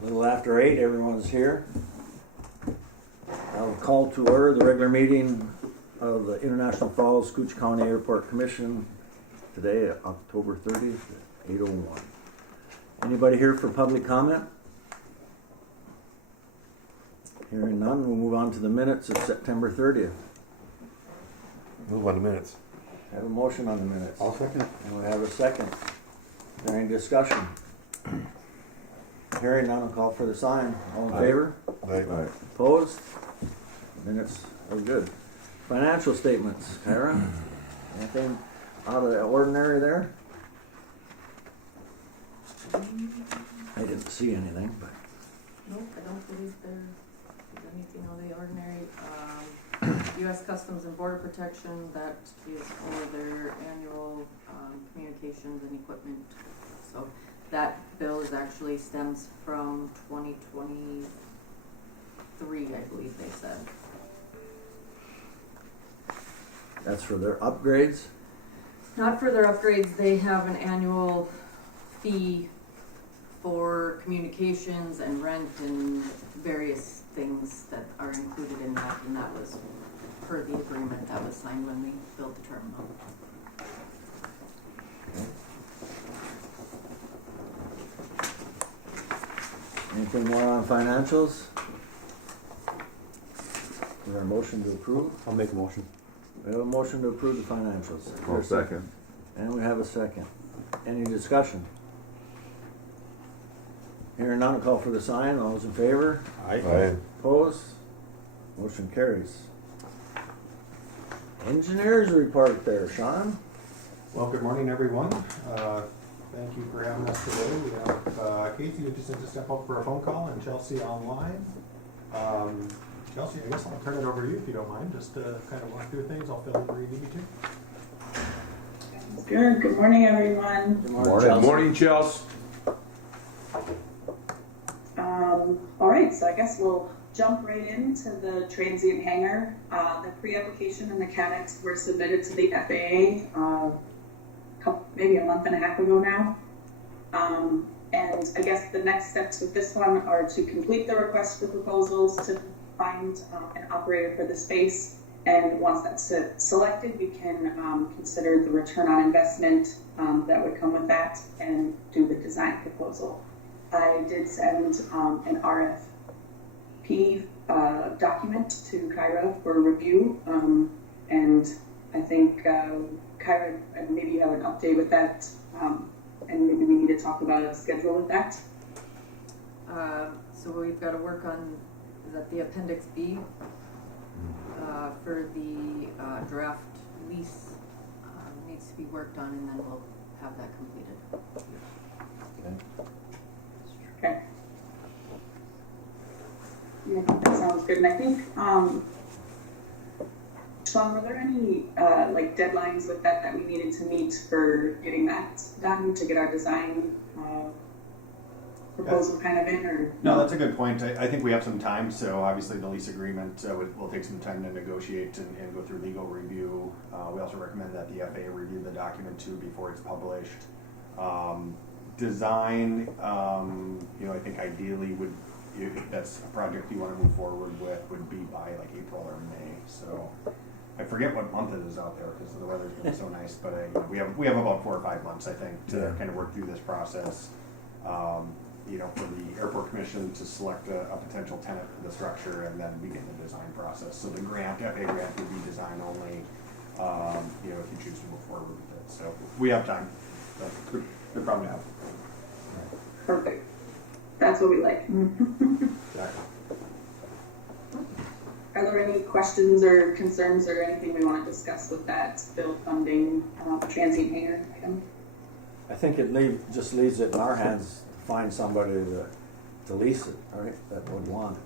A little after 8, everyone's here. I'll call to order the regular meeting of the International Falls Koochiching County Airport Commission today, October 30th, at 8:01. Anybody here for public comment? Hearing none, we'll move on to the minutes of September 30th. Move on the minutes. Have a motion on the minutes. I'll second. And we have a second. Is there any discussion? Hearing none, I'll call for the sign. All in favor? Aye. Opposed? Minutes are good. Financial statements, Kyra? Anything out of the ordinary there? I didn't see anything, but Nope, I don't believe there's anything out of the ordinary. U.S. Customs and Border Protection, that is for their annual communications and equipment. So that bill is actually stems from 2023, I believe they said. that's for their upgrades. Not for their upgrades, they have an annual fee for communications and rent and various things that are included in that, and that was per the agreement that was signed when we built the terminal. Anything more on financials? Is there a motion to approve? I'll make a motion. We have a motion to approve the financials. I'll second. And we have a second. Any discussion? Hearing none, I'll call for the sign. All those in favor? Aye. Opposed? Motion carries. Engineers report there, Sean. Well, good morning, everyone. Thank you for having us today. We have Casey who just had to step up for a phone call and Chelsea online. Chelsea, I guess I'll turn it over to you if you don't mind, just to kind of walk through things. I'll fill in where you need me to. Good. Good morning, everyone. Good Morning, morning, Chelsea. All right, so I guess we'll jump right into the transient hangar. The pre-application and mechanics were submitted to the FAA maybe a month and a half ago now. And I guess the next steps with this one are to complete the request for proposals to find an operator for the space. And once that's selected, we can consider the return on investment that would come with that and do the design proposal. I did send an RFP document to Kyra for review, and I think Kyra, maybe you have an update with that, and maybe we need to talk about a schedule with that. So we've got to work on, is that the Appendix B for the draft lease needs to be worked on, and then we'll have that completed. Okay. Yeah, I think that sounds good. And I think, Sean, were there any like deadlines with that we needed to meet for getting that done to get our design proposal kind of in? Or No, that's a good point. I think we have some time, so obviously the lease agreement will take some time to negotiate and go through legal review. We also recommend that the FAA review the document too before it's published. Design, I think ideally if that's a project you want to move forward with, would be by like April or May. So I forget what month it is out there because the weather's been so nice, but we have about 4 or 5 months, I think, to kind of work through this process. For the airport commission to select a potential tenant for the structure and then begin the design process. So the FAA grant would be design only, if you choose to move forward with it. So we have time. So good problem to have. perfect. That's what we like. Exactly. Are there any questions or concerns or anything we want to discuss with that bill funding transient hangar item? I think it just leaves it in our hands to find somebody to lease it, right? That would want it.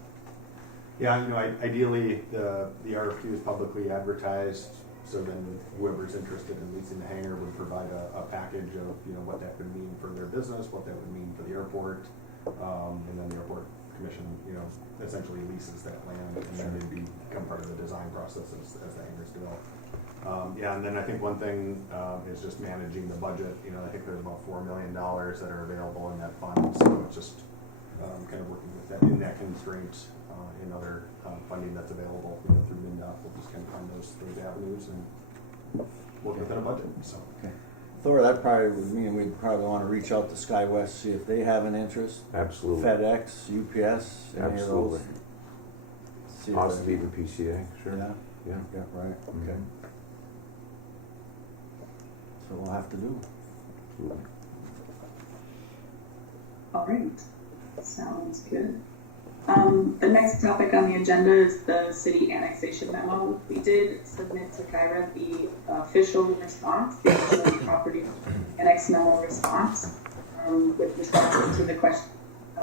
Yeah, ideally the RFQ is publicly advertised, so then whoever's interested in leasing the hangar would provide a package of what that could mean for their business, what that would mean for the airport, and then the airport commission essentially leases that land, and then they'd become part of the design process as the hangar's developed. And then I think one thing is just managing the budget. I think there's about $4 million that are available in that fund, so it's just kind of in that constraint in other funding that's available through MnDOT. We'll just kind of find those avenues and work within a budget. So. Thor, that probably would mean we'd probably want to reach out to SkyWest, see if they have an interest. Absolutely. FedEx, UPS, any Absolutely. of those. See if Possibly they- even PCA, sure. Yeah, Yeah. yeah, right, okay. Mhm. So we'll have to do. Absolutely. All right, sounds good. The next topic on the agenda is the city annexation memo. We did submit to Kyra the official response, the official property annex memo response, with responses to the question.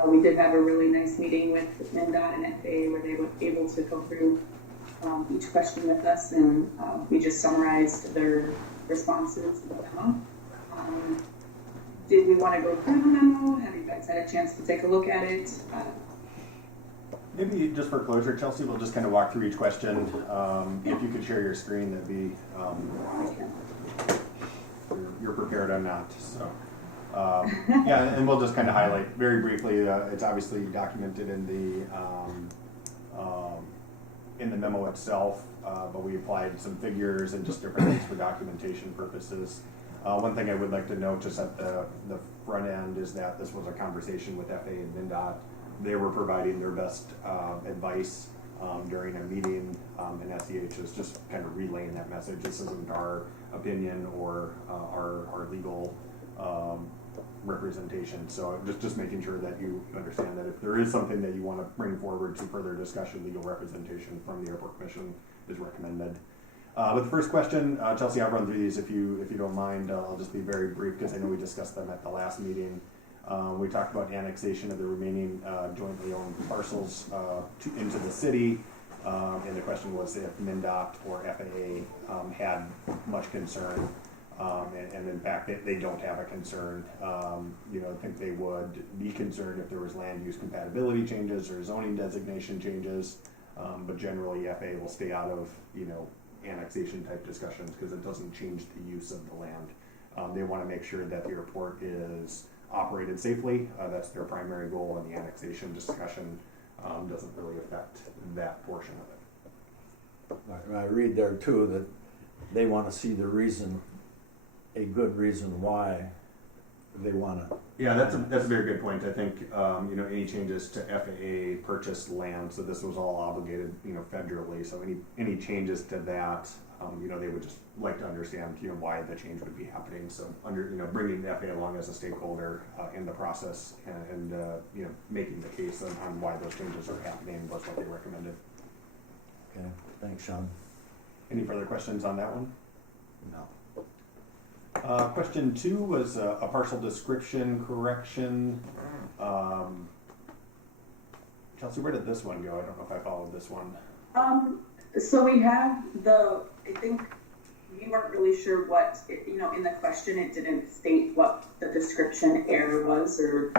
We did have a really nice meeting with MnDOT and FAA where they were able to go through each question with us, and we just summarized their responses in the memo. Did we want to go through the memo? Have you guys had a chance to take a look at it? Maybe just for closure, Chelsea, we'll just kind of walk through each question. If you could share your screen, that'd be, you're prepared, I'm not, so. Yeah, and we'll just kind of highlight very briefly, it's obviously documented in the memo itself, but we applied some figures and just different things for documentation purposes. One thing I would like to note just at the front end is that this was a conversation with FAA and MnDOT. They were providing their best advice during a meeting, and SEH is just kind of relaying that message. This isn't our opinion or our legal representation. So just making sure that you understand that if there is something that you want to bring forward to further discussion, legal representation from the Airport Commission is recommended. But the first question, Chelsea, I'll run through these if you don't mind. I'll just be very brief because I know we discussed them at the last meeting. We talked about annexation of the remaining jointly owned parcels into the city, and the question was if MnDOT or FAA had much concern, and in fact they don't have a concern. I think they would be concerned if there was land use compatibility changes or zoning designation changes, but generally FAA will stay out of annexation type discussions because it doesn't change the use of the land. They want to make sure that the airport is operated safely. That's their primary goal, and the annexation discussion doesn't really affect that portion of it. I read there too that they want to see the reason, a good reason why they want to. Yeah, that's a very good point. I think any changes to FAA purchased land, so this was all obligated federally. So any changes to that, they would just like to understand why the change would be happening. So bringing the FAA along as a stakeholder in the process and making the case on why those changes are happening was what they recommended. Okay, thanks, Sean. Any further questions on that one? No. Question 2 was a parcel description correction. Chelsea, where did this one go? I don't know if I followed this one. So we have I think we weren't really sure what, in the question it didn't state what the description error was or,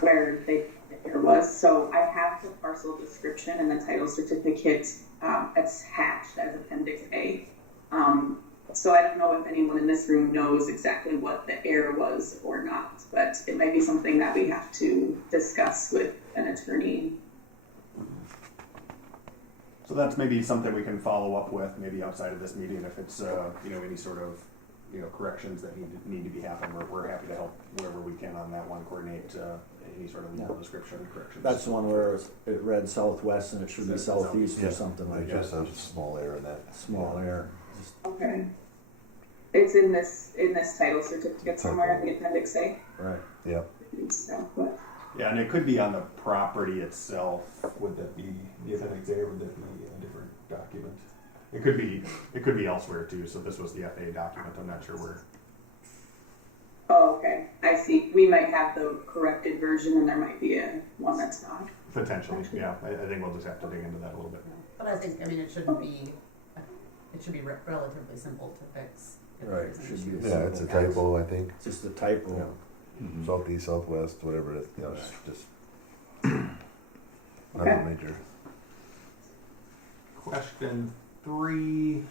where the error was. So I have the parcel description and the title certificate attached as Appendix A. So I don't know if anyone in this room knows exactly what the error was or not, but it might be something that we have to discuss with an attorney. So that's maybe something we can follow up with maybe outside of this meeting if it's any sort of corrections that need to be happened. We're happy to help wherever we can on that one, coordinate any sort of legal description corrections. That's the one where it read southwest and it should be southeast or something like that. Just a small error in that. Small error. Okay. It's in this title certificate somewhere in the Appendix A. Right. Yep. So, but Yeah, and it could be on the property itself. Would that be the Appendix A, or would that be a different document? It could be elsewhere too. So this was the FAA document. I'm not sure where. Oh, okay. I see. We might have the corrected version, and there might be one that's not. Potentially, yeah. I think we'll just have to dig into that a little bit. But I think, it shouldn't be, it should be relatively simple to fix. Right, it should be. Yeah, it's a typo, I think. Just a typo. Yeah. Southeast, southwest, whatever it is. It's just not Okay. major. Question 3,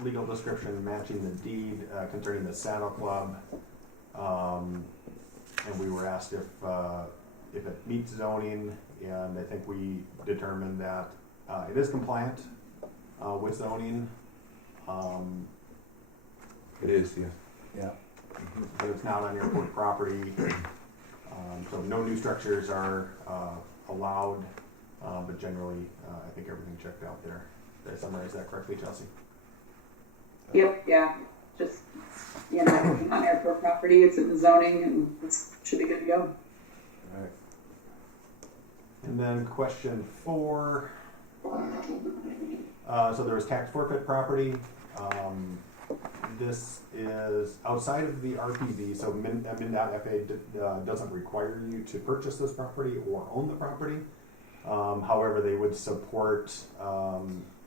legal description matching the deed concerning the Saddle Club. And we were asked if if it meets zoning, and I think we determined that it is compliant with zoning. It is, yeah. Yeah. But it's not on airport property, so no new structures are allowed, but generally, I think everything checked out there. Did I summarize that correctly, Chelsea? Yep, yeah, just, you know, on airport property, it's in the zoning and it should be good to go. All right. And then question 4, so there was tax forfeit property. This is outside of the RPV, so MnDOT FA doesn't require you to purchase this property or own the property. However, they would support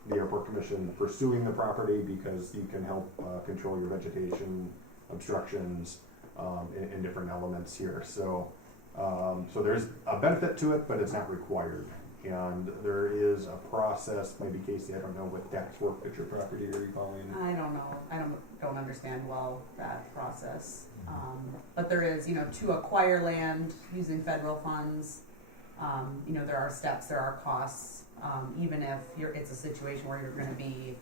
the Airport Commission pursuing the property because you can help control your vegetation, obstructions, and different elements here. So, so there's a benefit to it, but it's not required. And there is a process, maybe Casey, I don't know what tax forfeiture property are you calling? I don't know. I don't understand well that process. But there is, to acquire land using federal funds, there are steps, there are costs. Even if it's a situation where you're going to be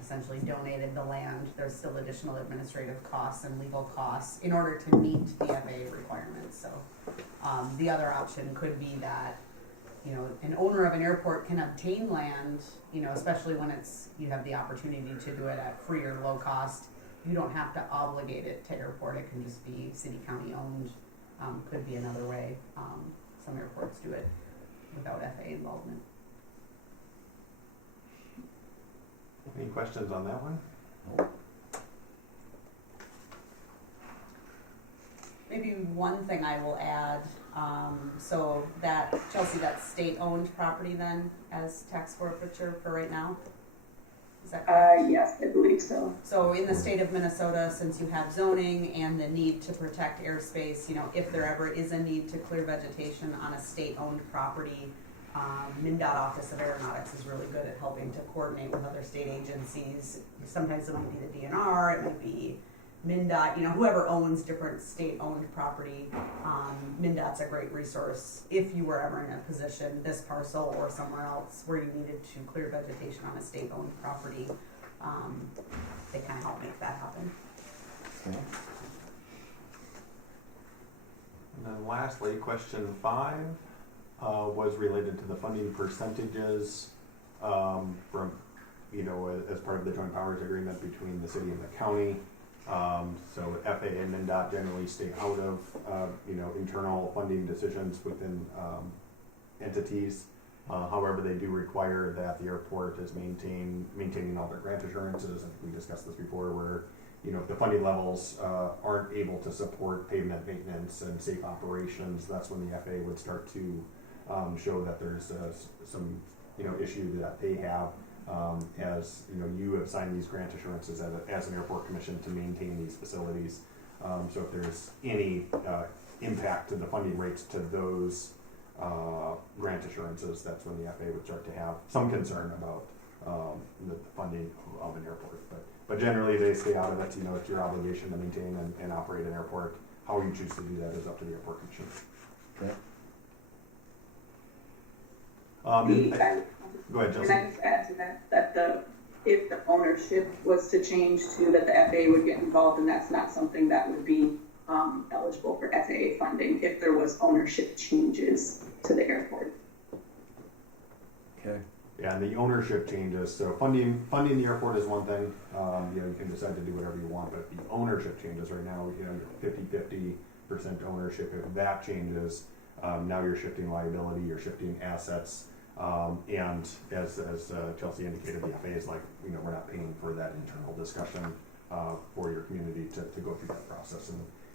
essentially donated the land, there's still additional administrative costs and legal costs in order to meet the FAA requirements. So the other option could be that an owner of an airport can obtain land, especially when you have the opportunity to do it at free or low cost. You don't have to obligate it to airport. It can just be city, county owned. Could be another way. Some airports do it without FAA involvement. Any questions on that one? Maybe one thing I will add, so that, Chelsea, that state-owned property then as tax forfeiture for right now? Is that correct? Yes, I believe so. So in the state of Minnesota, since you have zoning and the need to protect airspace, if there ever is a need to clear vegetation on a state-owned property, MnDOT Office of Aeronautics is really good at helping to coordinate with other state agencies. Sometimes it might be the DNR, it might be MnDOT, whoever owns different state-owned property. MnDOT's a great resource if you were ever in a position, this parcel or somewhere else, where you needed to clear vegetation on a state-owned property. They kind of help make that happen. Okay. And then lastly, question 5 was related to the funding percentages from, as part of the joint powers agreement between the city and the county. So FAA and MnDOT generally stay out of, internal funding decisions within entities. However, they do require that the airport is maintaining all their grant assurances. And we discussed this before, where if the funding levels aren't able to support pavement maintenance and safe operations, that's when the FAA would start to show that there's some issue that they have. As you have signed these grant assurances as an airport commission to maintain these facilities. So if there's any impact to the funding rates to those grant assurances, that's when the FAA would start to have some concern about the funding of an airport. But generally they stay out of it. It's your obligation to maintain and operate an airport. How you choose to do that is up to the airport commission. Okay. Go ahead, Chelsea. Can I just add to that if the ownership was to change too, that the FAA would get involved, and that's not something that would be eligible for FAA funding if there was ownership changes to the airport. Okay. Yeah, and the ownership changes. So funding the airport is one thing. You can decide to do whatever you want, but the ownership changes right now. You're 50% ownership. If that changes, now you're shifting liability. You're shifting assets. And as Chelsea indicated, the FAA is like, we're not paying for that internal discussion for your community to go through that process,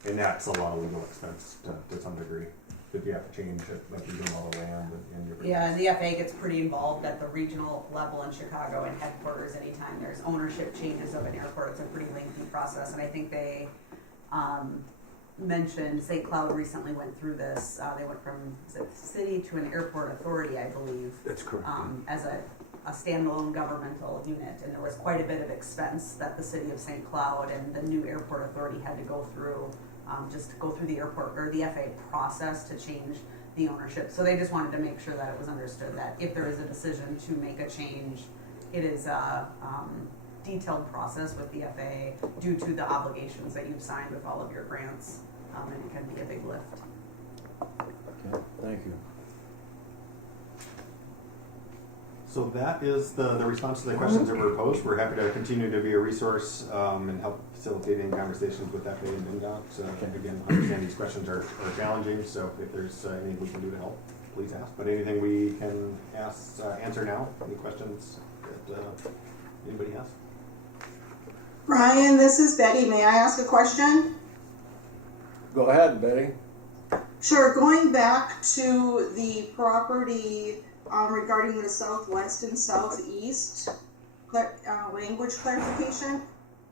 and that's a lot of legal expense to some degree. If you have to change it, like you're doing all the land and your Yeah, and the FAA gets pretty involved at the regional level in Chicago and headquarters. Anytime there's ownership changes of an airport, it's a pretty lengthy process, and I think they mentioned St. Cloud recently went through this. They went from city to an airport authority, I believe. That's correct. As a standalone governmental unit, and there was quite a bit of expense that the city of St. Cloud and the new airport authority had to go through, just to go through the airport or the FAA process to change the ownership. So they just wanted to make sure that it was understood that if there is a decision to make a change, it is a detailed process with the FAA due to the obligations that you've signed with all of your grants, and it can be a big lift. Okay, thank you. So that is the response to the questions that were posed. We're happy to continue to be a resource and help facilitating conversations with FAA and NDOT. So again, understand these questions are challenging, so if there's anything we can do to help, please ask. But anything we can answer now? Any questions that anybody has? Ryan, this is Betty. May I ask a question? Go ahead, Betty. Sure. Going back to the property regarding the southwest and southeast language clarification,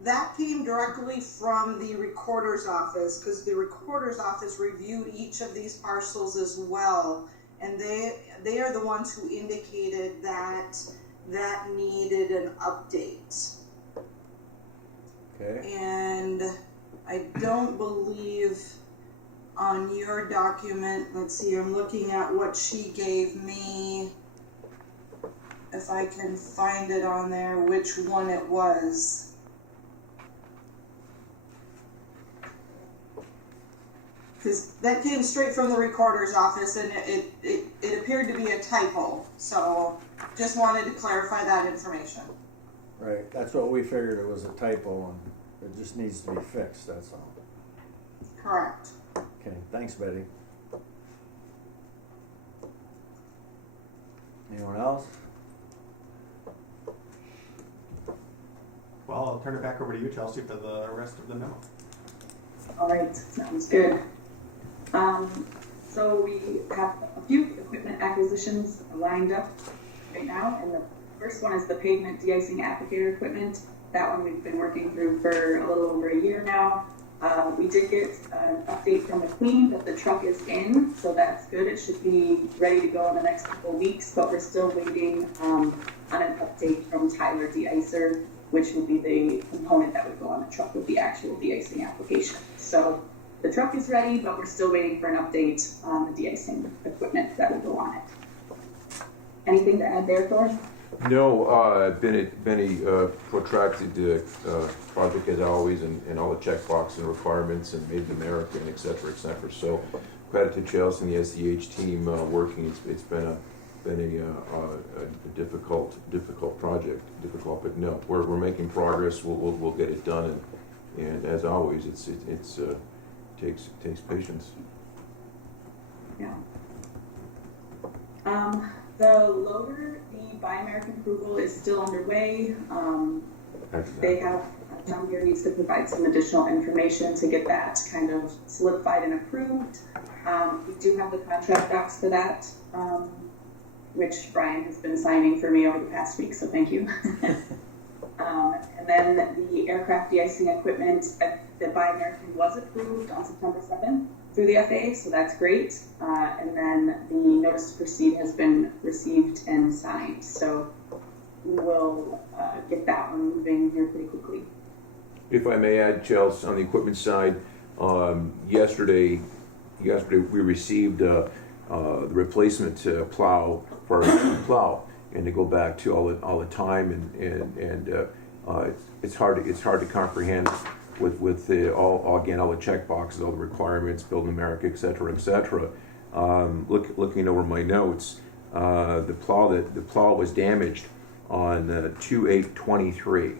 that came directly from the recorder's office, because the recorder's office reviewed each of these parcels as well, and they are the ones who indicated that needed an update. Okay. And I don't believe on your document, let's see, I'm looking at what she gave me, if I can find it on there, which one it was. Because that came straight from the recorder's office, and it appeared to be a typo, so just wanted to clarify that information. Right, that's what we figured, it was a typo and it just needs to be fixed, that's all. Correct. Okay, thanks, Betty. Anyone else? Well, I'll turn it back over to you, Chelsea, for the rest of the memo. All right, sounds good. So we have a few equipment acquisitions lined up right now, and the first one is the pavement de-icing applicator equipment. That one we've been working through for a little over a year now. We did get an update from McQueen that the truck is in, so that's good. It should be ready to go in the next couple of weeks, but we're still waiting on an update from Tyler De-Icer, which would be the component that would go on the truck with the actual de-icing application. So the truck is ready, but we're still waiting for an update on the de-icing equipment that will go on it. Anything to add there, Thor? No, Benny protracted the project as always, and all the checkbox and requirements, and made in America, and et cetera, et cetera. So credit to Chelsea and the SEH team working. It's been a difficult project, but no, we're making progress. We'll get it done, and as always, it takes patience. Yeah. The loader, the Buy American approval is still underway. They have, John Deere needs to provide some additional information to get that kind of solidified and approved. We do have the contract docs for that, which Brian has been signing for me over the past week, so thank you. And then the aircraft de-icing equipment, the Buy American was approved on September 7th through the FAA, so that's great. And then the notice to proceed has been received and signed, so we will get that one moving here pretty quickly. If I may add, Chelsea, on the equipment side, yesterday we received the replacement plow for our plow, and to go back to all the time and it's hard to comprehend with all the check boxes, all the requirements, Build in America, et cetera, et cetera. Looking over my notes, the plow was damaged on 2/8/23,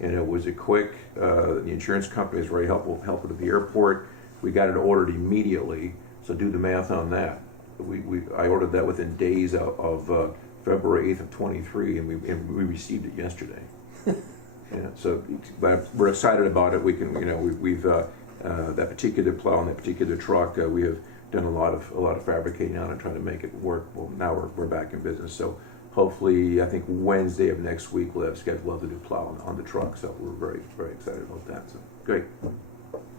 and it was a quick. The insurance company was very helpful at the airport. We got it ordered immediately. So do the math on that. I ordered that within days of February 8th of 23, and we received it yesterday. Yeah, so but we're excited about it. We can, we've that particular plow and that particular truck. We have done a lot of fabricating on it, trying to make it work. Well, now we're back in business. So hopefully, I think Wednesday of next week we'll have scheduled to do plow on the truck. So we're very, very excited about that. So great.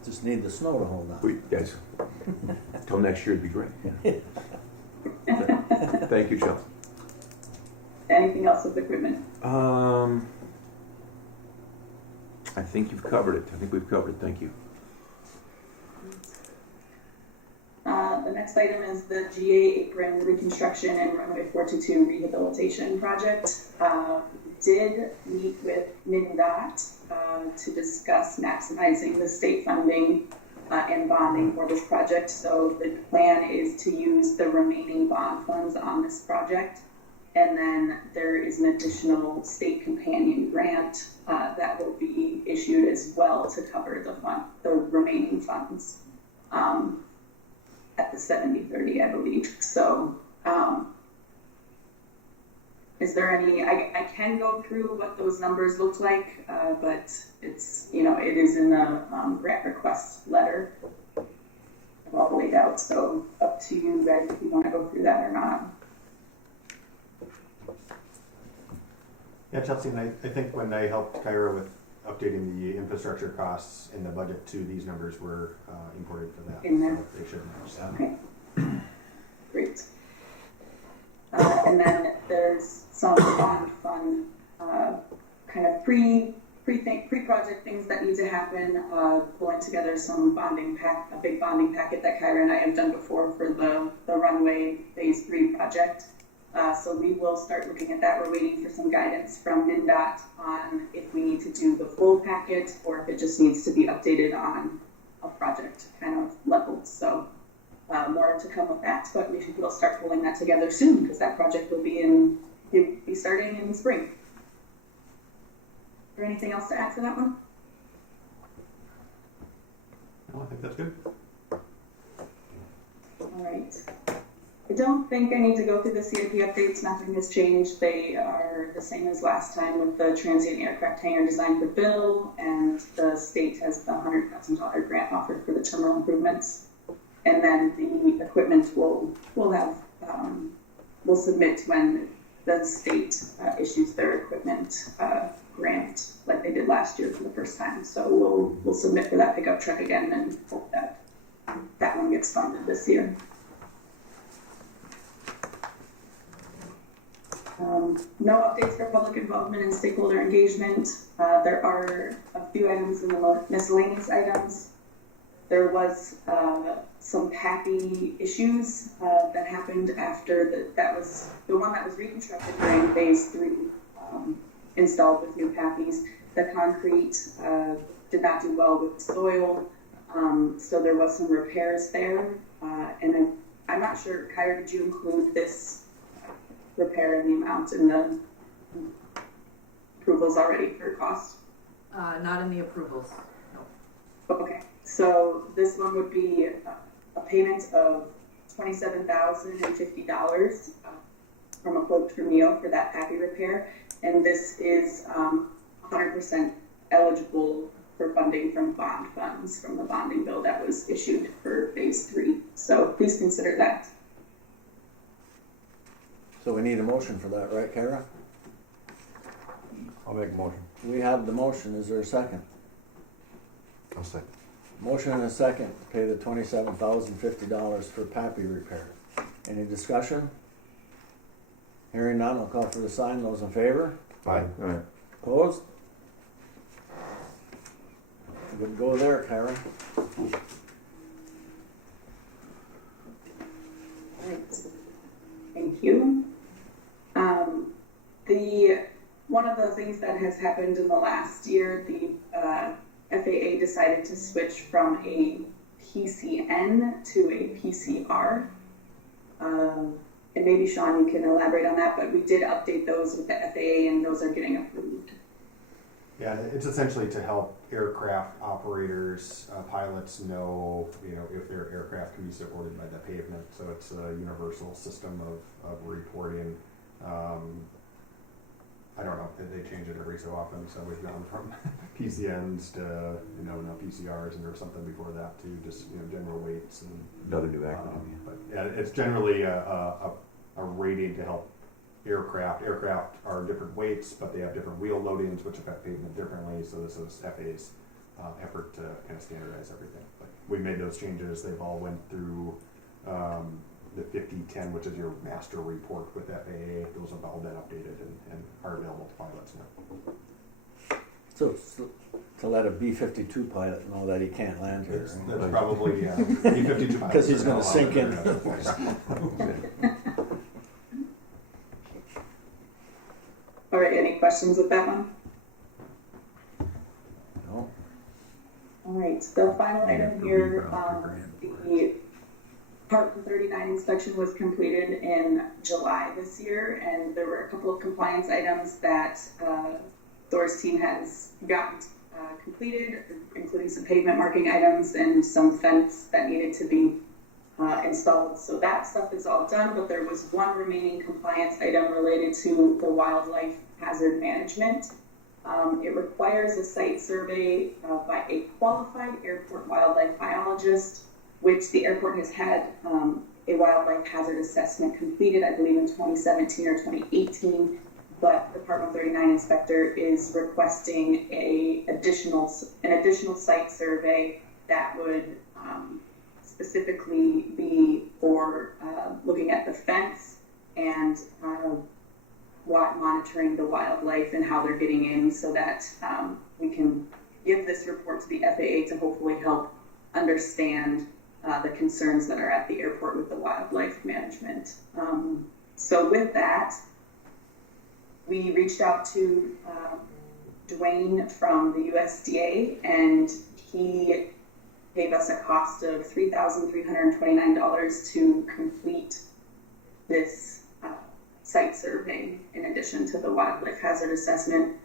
Just need the snow to hold on. Yes. Till next year, it'd be great. Yeah. Thank you, Chelsea. Anything else with equipment? I think you've covered it. I think we've covered it. Thank you. The next item is the GA apron reconstruction and runway 422 rehabilitation project. Did meet with MnDOT to discuss maximizing the state funding and bonding for this project. So the plan is to use the remaining bond funds on this project. And then there is an additional state companion grant that will be issued as well to cover the remaining funds at the 70-30, I believe. So is there any, I can go through what those numbers look like, but it's, it is in the grant request letter all laid out. So up to you guys if you want to go through that or not. Yeah, Chelsea, and I think when I helped Kyra with updating the infrastructure costs in the budget too, these numbers were imported for that. In there. So they should match that. Okay, great. And then there's some bond fund kind of pre-project things that need to happen, pulling together some a big bonding packet that Kyra and I have done before for the runway phase 3 project. So we will start looking at that. We're waiting for some guidance from MnDOT on if we need to do the full packet or if it just needs to be updated on a project kind of level. So more to come with that, but we'll start pulling that together soon because that project will be starting in spring. Is there anything else to add for that one? No, I think that's good. All right. I don't think I need to go through the CIP updates. Nothing has changed. They are the same as last time with the transient aircraft hangar design for Bill, and the state has the $100,000 grant offered for the terminal improvements. And then the equipment we'll submit when the state issues their equipment grant, like they did last year for the first time. So we'll submit for that pickup truck again and hope that one gets funded this year. No updates for public involvement and stakeholder engagement. There are a few items in the miscellaneous items. There was some PAPI issues that happened after that was the one that was reconstructed during phase 3, installed with new PAPIs. The concrete did not do well with the soil, so there was some repairs there. And I'm not sure, Kyra, did you include this repair and the amount in the approvals already for cost? Not in the approvals, no. Okay, so this one would be a payment of $27,050 from a quote from Neo for that PAPI repair, and this is 100% eligible for funding from bond funds from the bonding bill that was issued for phase 3. So please consider that. So we need a motion for that, right, Kara? I'll make a motion. We have the motion. Is there a second? I'll second. Motion and a second to pay the $27,050 for PAPI repair. Any discussion? Hearing none, I'll call for the sign. Those in favor? Aye. Alright. Opposed? Good go there, Kyra. Right. Thank you. One of the things that has happened in the last year, the FAA decided to switch from a PCN to a PCR. And maybe Sean, you can elaborate on that, but we did update those with the FAA and those are getting approved. Yeah, it's essentially to help aircraft operators, pilots know, if their aircraft can be supported by the pavement. So it's a universal system of reporting. I don't know, they change it every so often. So we've gone from PCNs to, now PCRs, and there was something before that to just, general weights and Another new acronym. but yeah, it's generally a rating to help aircraft. Aircraft are different weights, but they have different wheel loadings, which affect pavement differently. So this is FAA's effort to kind of standardize everything. But we made those changes. They've all went through the 5010, which is your master report with FAA. Those have all been updated and are available to pilots now. So, to let a B-52 pilot know that he can't land here. That's probably, yeah. B-52 Because he's gonna sink in. All right, any questions with that one? No? All right, the final item here, the Part 39 inspection was completed in July this year, and there were a couple of compliance items that Thor's team has gotten completed, including some pavement marking items and some fence that needed to be installed. So that stuff is all done, but there was one remaining compliance item related to the wildlife hazard management. It requires a site survey by a qualified airport wildlife biologist, which the airport has had a wildlife hazard assessment completed, I believe in 2017 or 2018, but the Part 139 inspector is requesting an additional site survey that would specifically be for looking at the fence and monitoring the wildlife and how they're getting in, so that we can give this report to the FAA to hopefully help understand the concerns that are at the airport with the wildlife management. So with that, we reached out to Dwayne from the USDA, and he gave us a cost of $3,329 to complete this site survey in addition to the wildlife hazard assessment.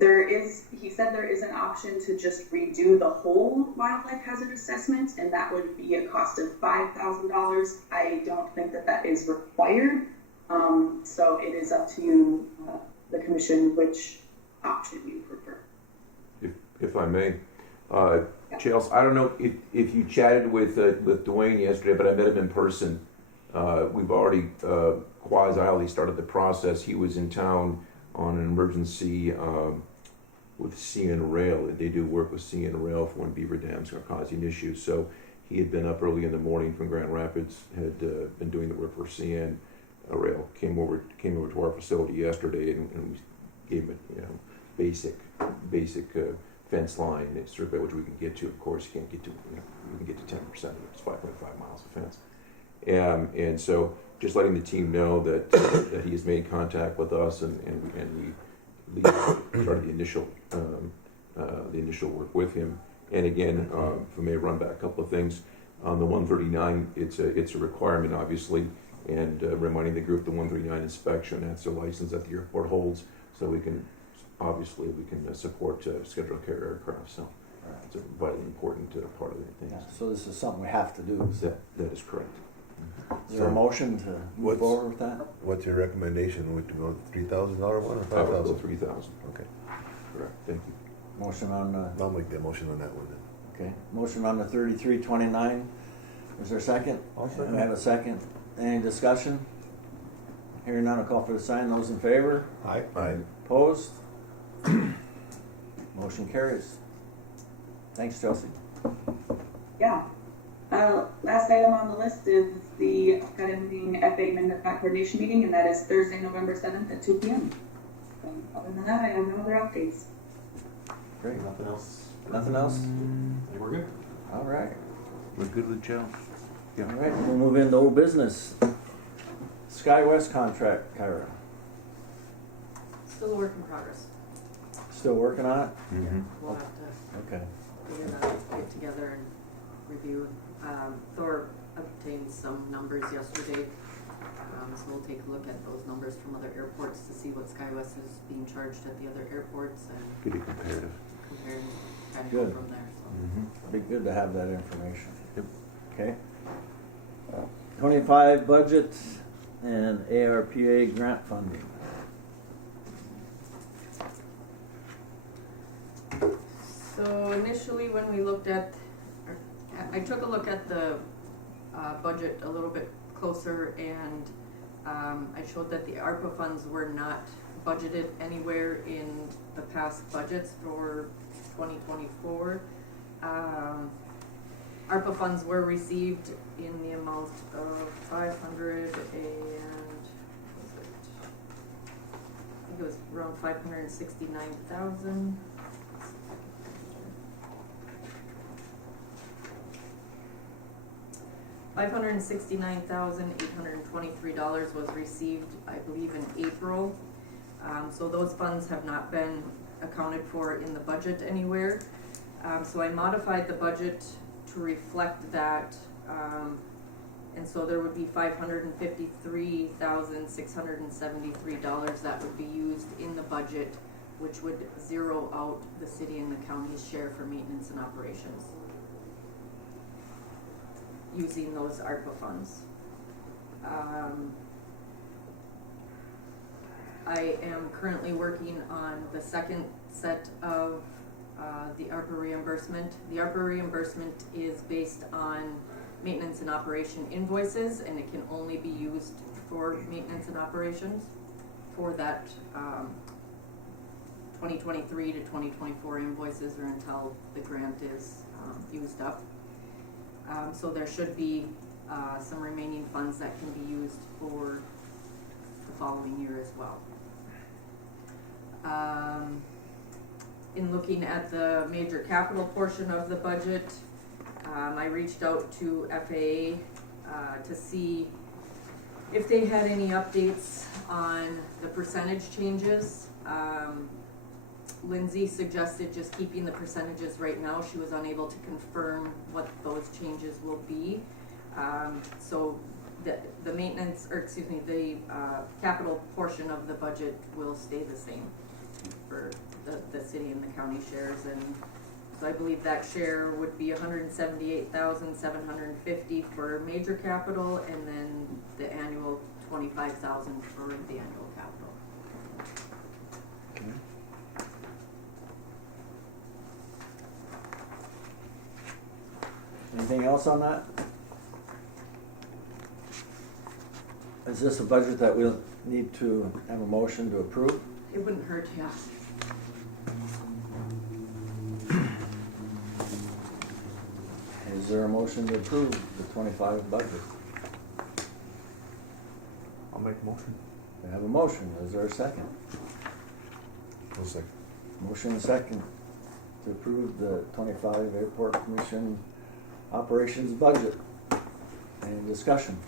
He said there is an option to just redo the whole wildlife hazard assessment, and that would be a cost of $5,000. I don't think that is required. So it is up to you, the commission, which option you prefer. If I may, Chels, I don't know if you chatted with Dwayne yesterday, but I met him in person. We've already quasi-ly started the process. He was in town on an emergency with Sea and Rail. They do work with Sea and Rail for when beaver dams are causing issues. So he had been up early in the morning from Grand Rapids, had been doing the work for Sea and Rail. Came over to our facility yesterday, and we gave him a basic fence line survey, which we can get to. Of course, you can't get to. We can get to 10% of it. It's 5.5 miles of fence. And so just letting the team know that that he has made contact with us, and we started the initial work with him. And again, if I may run back a couple of things on the 139, it's a requirement, obviously, and reminding the group the 139 inspection, that's a license that the airport holds, so we can support scheduled carrier aircraft. So it's a vitally important part of the thing. Yeah, so this is something we have to do. That is correct. Is there a motion to move forward with that? What's your recommendation? Would you go $3,000 one or I would go 5,000? 3,000. Okay, Correct. Thank you. Motion on I'll make that motion on that one then. okay. Motion on the 3329. Is there a second? I'll second. We have a second. Any discussion? Hearing none, I'll call for the sign. Those in favor? Aye. Aye. Opposed? Motion carries. Thanks, Chelsea. Yeah. Last item on the list is the upcoming FAA Minute Coordination Meeting, and that is Thursday, November 7th at 2 p.m. So other than that, I have no other updates. Great. Nothing else? Nothing else? I think we're good. All right. We're good with Joe. All right, we'll move into old business. SkyWest contract, Kyra. Still a work in progress. Still working on it? Mm-hmm. We'll have to Okay. get together and review. Thor obtained some numbers yesterday, so we'll take a look at those numbers from other airports to see what SkyWest is being charged at the other airports and Get it comparative. compare and kind of Good. go from there. So. Mm-hmm. Be good to have that information. Yep. Okay. 25 budget and ARPA grant funding. So initially, when we looked at, I took a look at the budget a little bit closer, and I showed that the ARPA funds were not budgeted anywhere in the past budgets for 2024. ARPA funds were received in the amount of think it was around 569,000. $569,823 was received, I believe, in April. So those funds have not been accounted for in the budget anywhere. So I modified the budget to reflect that, and so there would be $553,673 that would be used in the budget, which would zero out the city and the county's share for maintenance and operations, using those ARPA funds. I am currently working on the second set of the ARPA reimbursement. The ARPA reimbursement is based on maintenance and operation invoices, and it can only be used for maintenance and operations for that 2023 to 2024 invoices, or until the grant is used up. So there should be some remaining funds that can be used for the following year as well. In looking at the major capital portion of the budget, I reached out to FAA to see if they had any updates on the percentage changes. Lindsay suggested just keeping the percentages right now. She was unable to confirm what those changes will be. So the maintenance, or excuse me, the capital portion of the budget will stay the same for the city and the county shares. And so I believe that share would be $178,750 for major capital, and then the annual $25,000 for the annual capital. Anything else on that? Is this a budget that we'll need to have a motion to approve? It wouldn't hurt, yeah. Is there a motion to approve the 25 budget? I'll make a motion. We have a motion. Is there a second? One second. Motion and second to approve the 25 Airport Commission operations budget. Any discussion?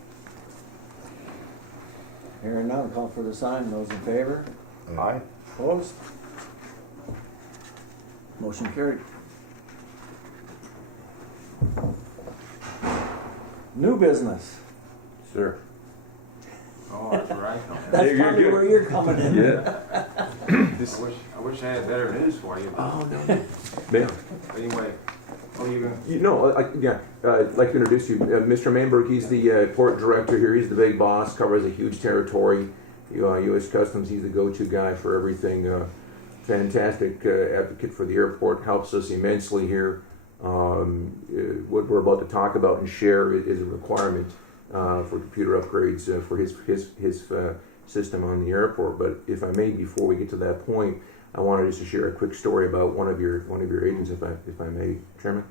Hearing none, call for the sign. Those in favor? Aye. Opposed? Motion carried. New business. Sir. Oh, that's where I come in. That's You're probably good. where you're coming in. Yeah. I wish I had better news for you, but Oh, no. Man, anyway, you gonna? I'd like to introduce you. Mr. Mainberg, he's the port director here. He's the big boss, covers a huge territory. U.S. Customs, he's the go-to guy for everything. Fantastic advocate for the airport, helps us immensely here. What we're about to talk about and share is a requirement for computer upgrades for his system on the airport. But if I may, before we get to that point, I wanted just to share a quick story about one of your agents, if I may, Chairman.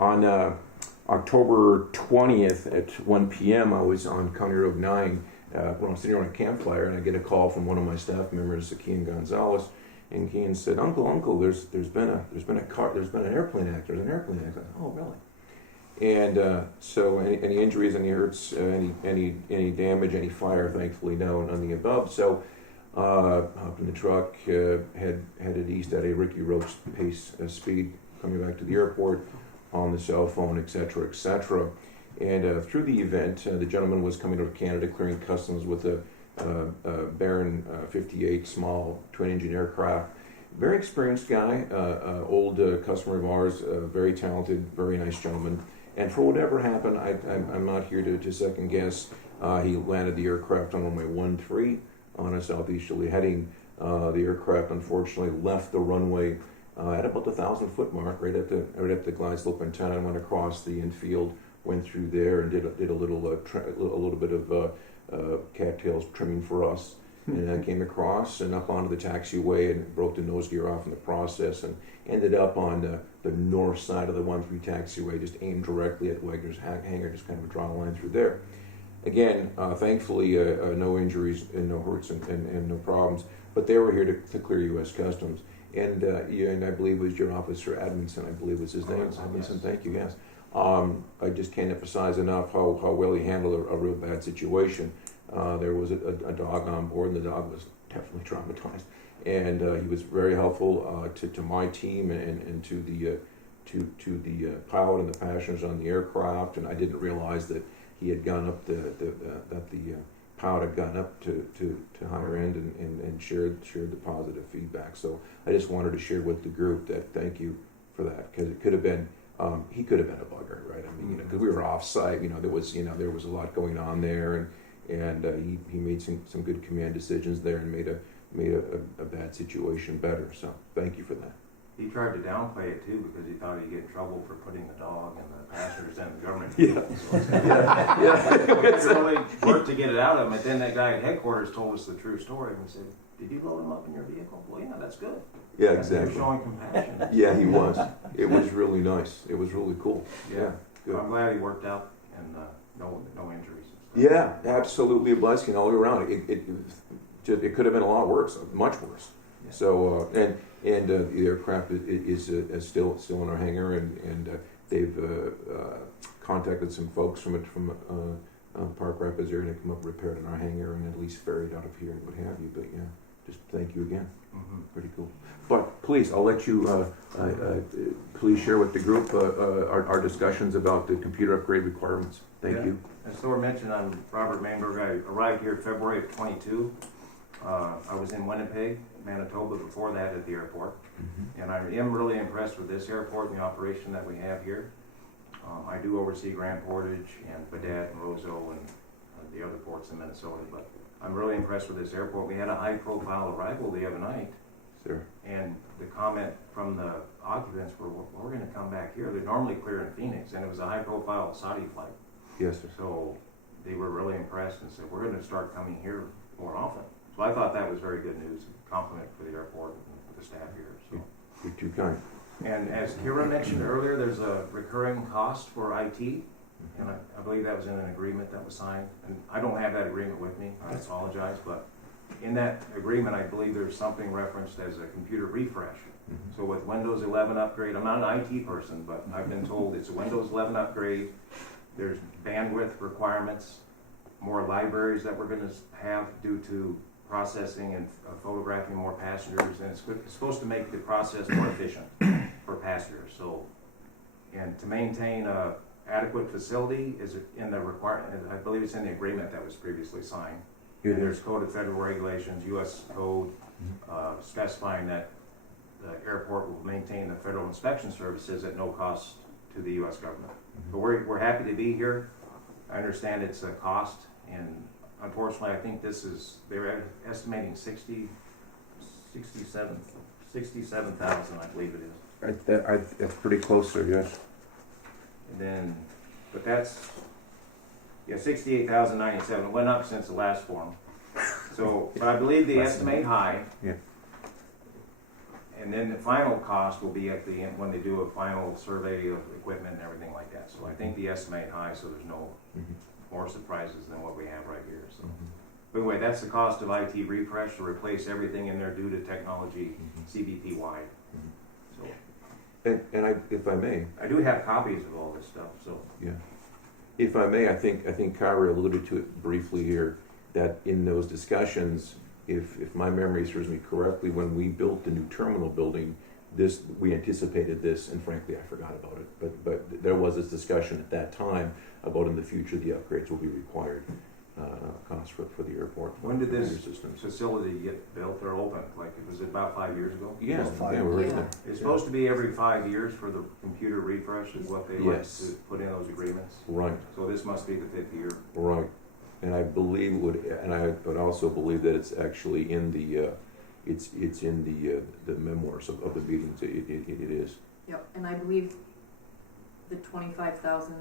On October 20th at 1 p.m., I was on County Road 9 when I was sitting around a campfire, and I get a call from one of my staff members, Kean Gonzalez, and Kean said, "Uncle, there's been an airplane accident. There's an airplane accident." Oh, really? And so any injuries, any hurts, any damage, any fire, thankfully none on the above. So hopped in the truck, headed east at a Ricky Roach pace speed, coming back to the airport on the cell phone, etc., etc. And through the event, the gentleman was coming out of Canada, clearing customs with a Baron 58 small twin-engine aircraft. Very experienced guy, old customer of ours, very talented, very nice gentleman. And for whatever happened, I'm not here to second guess. He landed the aircraft on runway 13 on a southeasterly heading. The aircraft unfortunately left the runway at about the 1,000-foot mark, right at the glide slope antenna, and went across the infield, went through there, and did a little bit of cattails trimming for us. And I came across and up onto the taxiway and broke the nose gear off in the process, and ended up on the north side of the 13 taxiway, just aimed directly at Wagner's hangar, just kind of a draw line through there. Again, thankfully, no injuries and no hurts and no problems. but they were here to clear U.S. Customs. And and I believe it was your officer, Adminson, I believe was his name. Adminson, thank you, yes. I just can't emphasize enough how well he handled a real bad situation. There was a dog on board, and the dog was definitely traumatized. And he was very helpful to my team and to the pilot and the passengers on the aircraft. And I didn't realize that he had gone up that the pilot had gone up to higher end and shared the positive feedback. So I just wanted to share with the group that thank you for that, because it could have been he could have been a bugger, right? I mean, because we were off site, there was a lot going on there, and he made some good command decisions there and made a bad situation better. So thank you for that. He tried to downplay it too because he thought he'd get in trouble for putting the dog and the passengers and the government. Yeah. We had to really work to get it out of him. And then that guy at headquarters told us the true story. And we said, "Did you load him up in your vehicle?" Well, yeah, that's good. Yeah, That's exactly. showing compassion. Yeah, he was. It was really nice. It was really cool. Yeah, good. I'm glad he worked out and no injuries. Yeah, absolutely a blessing all the way around. It could have been a lot worse, much worse. Yeah. So and the aircraft is still in our hangar, and they've contacted some folks from Park Rapids area to come up repaired in our hangar and at least ferried out of here and what have you. But yeah, just thank you again. Mm-hmm. Pretty cool. But please, I'll let you please share with the group our discussions about the computer upgrade requirements. Thank you. As Thor mentioned, I'm Robert Mainberg. I arrived here February of 22. I was in Winnipeg, Manitoba before that at the airport. Mm-hmm. And I am really impressed with this airport and the operation that we have here. I do oversee Grand Portage and Baudette and Roseau and the other ports in Minnesota, but I'm really impressed with this airport. We had a high-profile arrival the other night, Sure. and the comment from the occupants were, well, we're going to come back here. They're normally clear in Phoenix, and it was a high-profile Saudi flight. Yes, sir. So they were really impressed and said, we're going to start coming here more often. So I thought that was very good news, a compliment for the airport and the staff here. So. You're too kind. And as Kira mentioned earlier, there's a recurring cost for IT, and I believe that was in an agreement that was signed. And I don't have that agreement with me, I apologize, but in that agreement, I believe there's something referenced as a computer refresh. So with Windows 11 upgrade, I'm not an IT person, but I've been told it's a Windows 11 upgrade. There's bandwidth requirements, more libraries that we're going to have due to processing and photographing more passengers, and it's supposed to make the process more efficient for passengers. So, and to maintain a adequate facility is in the requirement. I believe it's in the agreement that was previously signed. And there's Code of Federal Regulations, U.S. Code, specifying that the airport will maintain the federal inspection services at no cost to the U.S. government. But we're happy to be here. I understand it's a cost, and unfortunately, I think they're estimating 67,000, I believe it is. That's pretty close, sir, yes. And then, but that's, 68,097. It went up since the last form. So, but I believe they estimate high. Yeah. And then the final cost will be at the end when they do a final survey of equipment and everything like that. So I think the estimate high, so there's no more surprises than what we have right here. So, but anyway, that's the cost of IT refresh to replace everything in there due to technology, CBP wide. So, And if I may, I do have copies of all this stuff. So yeah, if I may, I think Kyra alluded to it briefly here, that in those discussions, if my memory serves me correctly, when we built the new terminal building, we anticipated this, and frankly, I forgot about it. But there was this discussion at that time about in the future the upgrades will be required, costs for the airport. when did this systems. facility get built or opened? Like, was it about 5 years ago? Yeah, About yeah, we're right Yeah. there. It's supposed to be every 5 years for the computer refresh is what they like Yes. to put in those agreements. Right. So this must be the 5th year. Right, and I believe but also believe that it's actually in the it's in the memoirs of the meetings. It is. Yep, and I believe the 25,000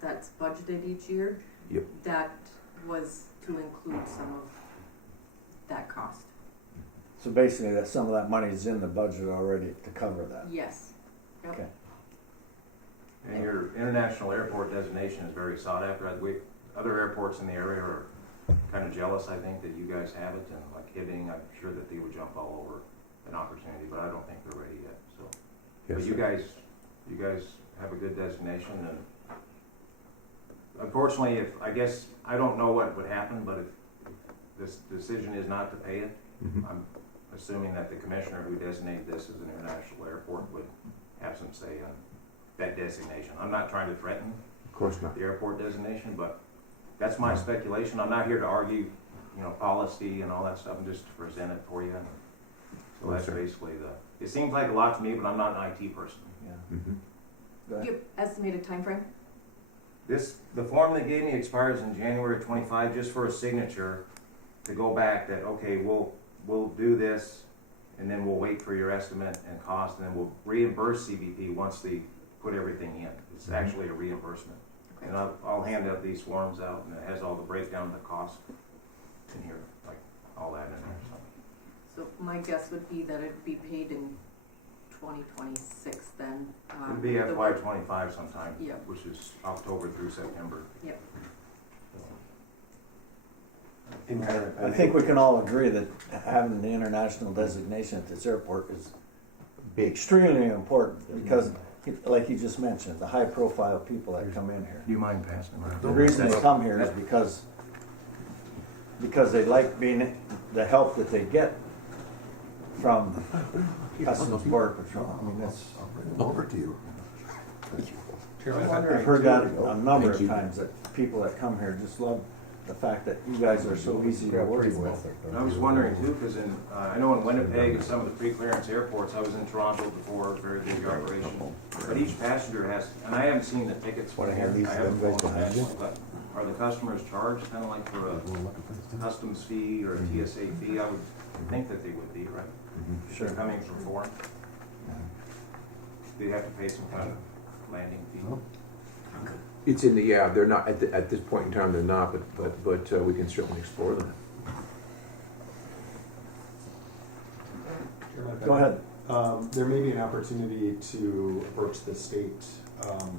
that's budgeted each year. Yep. That was to include some of that cost. So basically, that some of that money is in the budget already to cover that. Yes. Yep. Okay. And your international airport designation is very sought after. Other airports in the area are kind of jealous, I think, that you guys have it, and like Hibbing, I'm sure that they would jump all over an opportunity, but I don't think they're ready yet, so. Yes, But you guys have a good designation, and unfortunately, I don't know what would happen, but if this decision is not to pay it, Mhm. I'm assuming that the commissioner who designated this as an international airport would have some say on that designation. I'm not trying to threaten Of course not. the airport designation, but that's my speculation. I'm not here to argue, policy and all that stuff, and just to present it for you. So that's Yes, sir. basically it seems like a lot to me, but I'm not an IT person. Yeah. Mhm. Go Do ahead. you have estimated timeframe? The form they gave me expires in January 25, just for a signature to go back that, okay, we'll do this, and then we'll wait for your estimate and cost, and then we'll reimburse CBP once they put everything in. It's Mhm. actually a reimbursement. Okay. And I'll hand out these forms out, and it has all the breakdown of the cost in here, like all that in there, so. So my guess would be that it'd be paid in 2026 then. It'd be the FY work- 25 sometime, Yeah. which is October through September. Yep. I think we can all agree that having the international designation at this airport is extremely important because, like you just mentioned, the high profile people that come in here. Do you mind passing around? The reason they come here is because they like being, the help that they get from Customs Border Patrol. I mean, that's, Over to you. I've heard that a number of times, that people that come here just love the fact that you guys are so easy to work with. I was wondering too, because I know in Winnipeg and some of the pre-clearance airports, I was in Toronto before, very big operation. But each passenger has, and I haven't seen the tickets for Wanna here, hand these I to haven't them guys flown behind you? nationally, but are the customers charged kind of like for a customs fee or a TSA fee? I would think that they would be, right? Sure. Coming from foreign. They'd have to pay some kind of landing fee. It's in the, they're not, at this point in time, they're not, but we can certainly explore them. Go ahead. There may be an opportunity to approach the state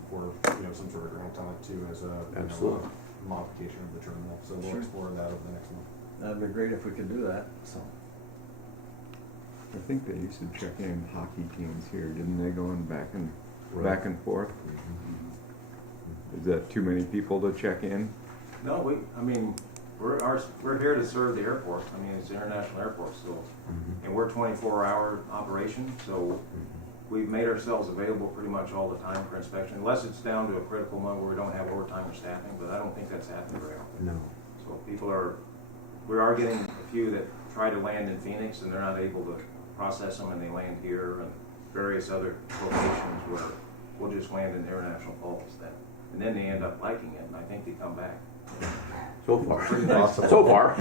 for some sort of grant on it too, as a Absolutely. modification of the terminal. So we'll Sure. explore that over the next month. That'd be great if we could do that, so. I think they used to check in hockey teams here, didn't they, going back and forth? Is that too many people to check in? No, we're here to serve the airport. I mean, it's an international airport still. And we're 24-hour operation, so we've made ourselves available pretty much all the time for inspection, unless it's down to a critical moment where we don't have overtime or staffing, but I don't think that's happening very often. No. So we are getting a few that try to land in Phoenix and they're not able to process them and they land here and various other locations where we'll just land in International Falls then. And then they end up liking it and I think they come back. So far. Awesome. So far.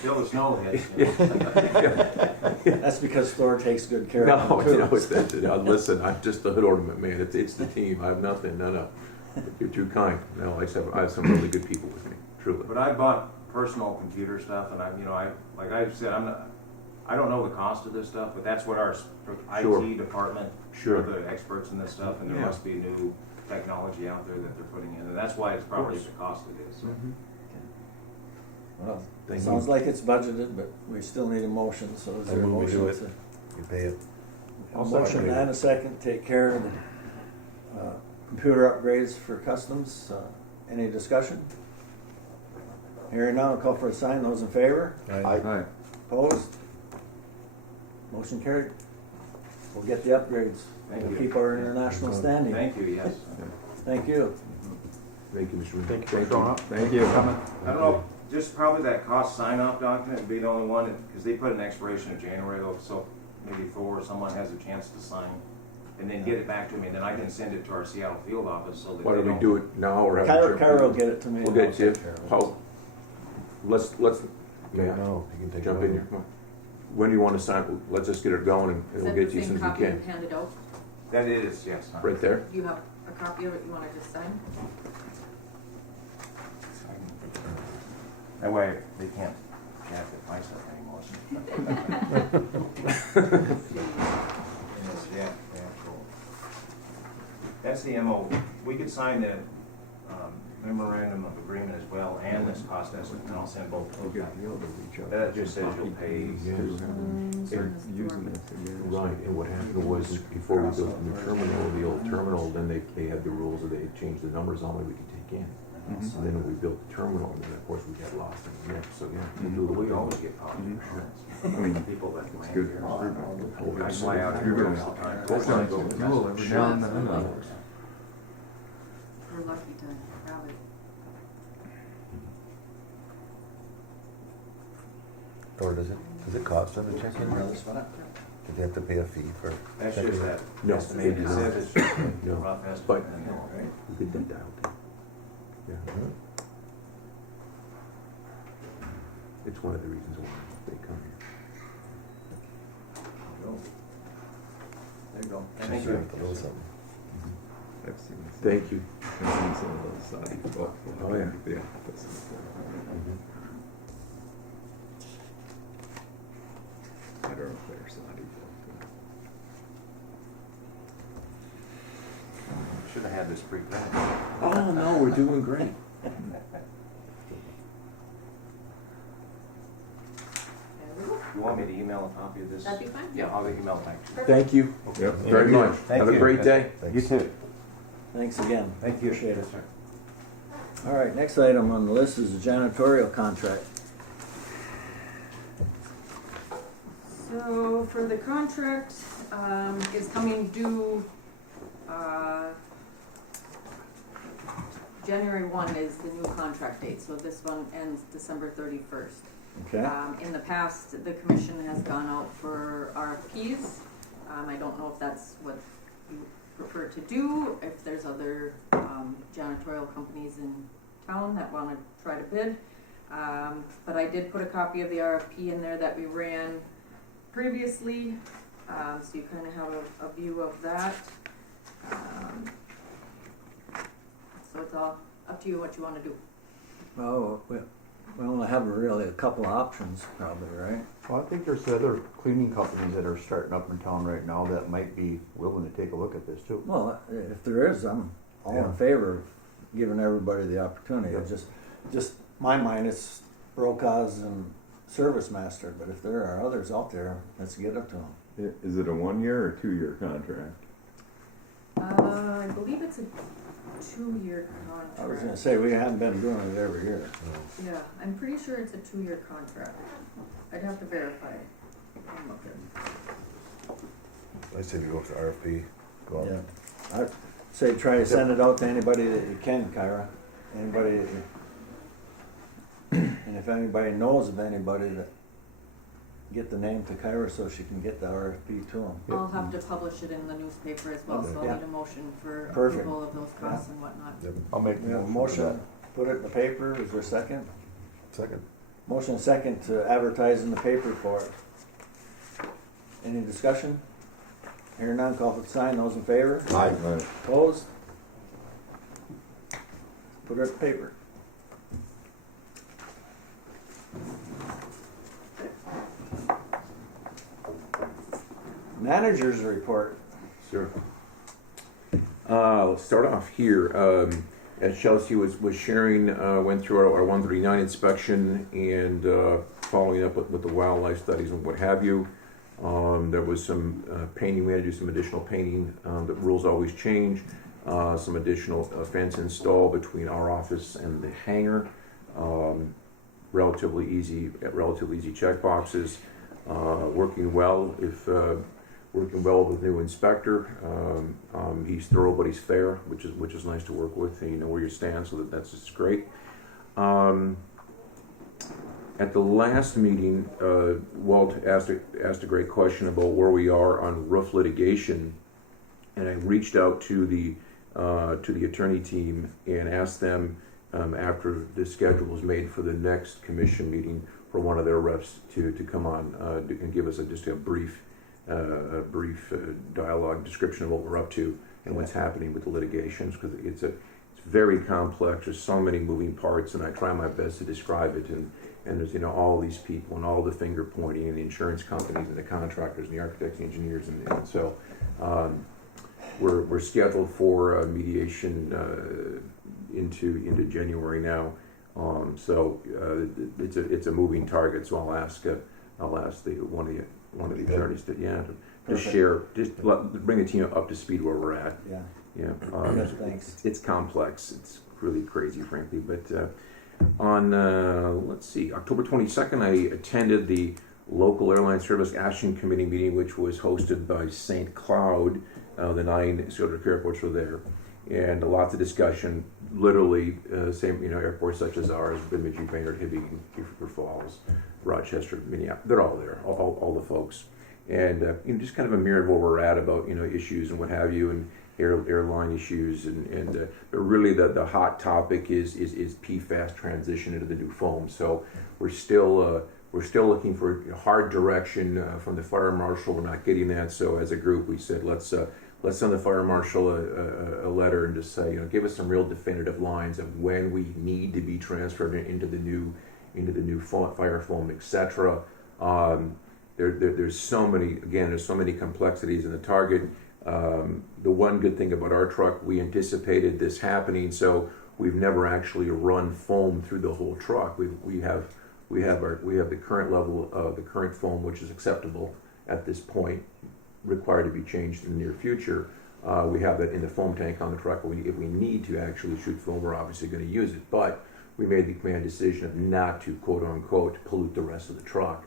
Till the snow hits. That's because Thor takes good care of No, them too. it's that. Listen, I'm just the hood ornament man. It's the team. I have nothing. No. You're too kind. No, I have some really good people with me. Truly. But I bought personal computer stuff and like I said, I don't know the cost of this stuff, but that's what our Sure. IT department, Sure. are the experts in this stuff, and there Yeah. must be new technology out there that they're putting in, and that's why it's probably course. the cost it is. So. Well, Thank sounds you. like it's budgeted, but we still need a motion, so is there a I move we do motion it. to? You pay it. A motion and a second, take care of the computer upgrades for customs. Any discussion? Hearing none, I'll call for a sign. Those in favor? Aye. Opposed? Motion carried. We'll get the upgrades. Thank We'll you. keep our international standing. Thank you, yes. Thank you. Thank you, Mr. Reed. Thank you for showing up. Thank you. I don't know, just probably that cost sign-off document would be the only one, because they put an expiration of January, so maybe Thor or someone has a chance to sign, and then get it back to me, and then I can send it to our Seattle field office so that Why they don't we do it now or have Kyra will get it to me. We'll and get I'll it to you. take care of it. How? Let's. Yeah. No, you can take Jump it in over. here. When do you want to sign? Let's just get it going and Is we'll that get the you as soon same as we copy can. you handed out? That is, yes. Right there. Do you have a copy of it you wanna just sign? That way they can't jack it my stuff anymore. Yeah, cool. That's the MO. We could sign the memorandum of agreement as well and the this cost estimate, and I'll send both I of get them. the other reach out. That just says you'll Hockey pay- teams too, Yeah. start using this again. Right, and what happened was, before we built the new terminal, the old terminal, then they had the rules that they had changed the numbers on what we could take in. And then when we built the terminal, then of course we got lost in the mix, so yeah, we'll do the We way always get cost insurance. I mean, People that it's land good here. for everybody. I fly out You're here gonna- all the time. That's nice and cool every now and then. We're lucky to have it. Or does it cost them to check in? Did they have to pay a fee for That's checking just in? that No, estimated, they do not. it's just a No. rough estimate. But- and, We get that dialed in. Yeah, Mhm. it's one of the reasons why they come here. There you go. Thank Just you. have to know something. I've seen some. Thank you. I've seen some of those Saudi folk. Oh, yeah. The office. I don't know if they're Saudi folk. Should have had this pre-planned. Oh, no, we're doing great. You want me to email a copy of this? That'd be fine. Yeah, I'll email it back to you. Thank you Yep. very much. Thank Have a you. great day. Thanks. too. Thanks again. Thank you. Appreciate it. All right, next item on the list is the janitorial contract. So for the contract, is coming due, January 1 is the new contract date, so this one ends December 31st. Okay? In the past, the commission has gone out for RFPs. I don't know if that's what you prefer to do, if there's other janitorial companies in town that want to try to bid. But I did put a copy of the RFP in there that we ran previously, so you kind of have a view of that. So it's all up to you what you want to do. Oh, we only have really a couple of options probably, right? Well, I think there's other cleaning companies that are starting up in town right now that might be willing to take a look at this too. Well, if there is, I'm all in favor of giving everybody the opportunity. It's just my mind, it's Broca's and Service Master, but if there are others out there, let's get up to them. Is it a 1 year or 2 year contract? I believe it's a 2-year contract. I was gonna say, we haven't been doing it every year. Yeah, I'm pretty sure it's a 2-year contract. I'd have to verify. I'm looking. I say we go with the RFP, go Yeah, on. I'd say try to send it out to anybody that you can, Kyra. Anybody that you, and if anybody knows of anybody, that get the name to Kyra so she can get the RFP to them. I'll have to publish it in the newspaper as well, so I'll Yeah. need a motion for Perfect. approval of those costs and whatnot. Yep. I'll make We have a for motion, put it in the paper, is there a second? Second. Motion second to advertise in the paper for it. Any discussion? Hearing none, call for the sign, those in favor? Aye. Right. Opposed? Put it in the paper. Managers report. Sure. Let's start off here. As Chelsea was sharing, went through our 139 inspection and following up with the wildlife studies and what have you. There was some painting, we had to do some additional painting. The rules always change. Some additional fence installed between our office and the hangar. Relatively easy check boxes. Working well working well with the new inspector. He's thorough, but he's fair, which is nice to work with, and you know where you stand, so that's just great. At the last meeting, Walt asked a great question about where we are on roof litigation, and I reached out to the attorney team and asked them after the schedule was made for the next commission meeting for one of their reps to come on and give us just a brief dialogue description of what we're up to and what's happening with the litigations, because it's very complex. There's so many moving parts, and I try my best to describe it. And there's all these people and all the finger pointing and the insurance companies and the contractors and the architects and engineers, and so we're scheduled for mediation into January now. It's a moving target. So I'll ask one of the attorneys to Perfect. share, bring the team up to speed where we're at. Yeah. Yeah, Good, thanks. it's complex. It's really crazy, frankly. But on let's see, October 22nd, I attended the local airline service action committee meeting, which was hosted by St. Cloud. The 9 Scotia airports were there, and lots of discussion. Literally, same airports such as ours: Bemidji, Brainerd, Hibbing, Beaver Falls, Rochester, Minneapolis. They're all there, all the folks, and just kind of a mirror of where we're at about issues and what have you, and airline issues, and but really the hot topic is PFAS transition into the new foam. So we're still looking for hard direction from the fire marshal. We're not getting that. So as a group, we said let's send the fire marshal a letter and just say give us some real definitive lines of when we need to be transferred into the new fire foam, etc. There's so many complexities in the target. The one good thing about our truck, we anticipated this happening, so we've never actually run foam through the whole truck. We have the current level of the current foam, which is acceptable at this point, required to be changed in the near future. We have that in the foam tank on the truck. If we need to actually shoot foam, we're obviously going to use it. But we made the command decision of not to quote unquote pollute the rest of the truck,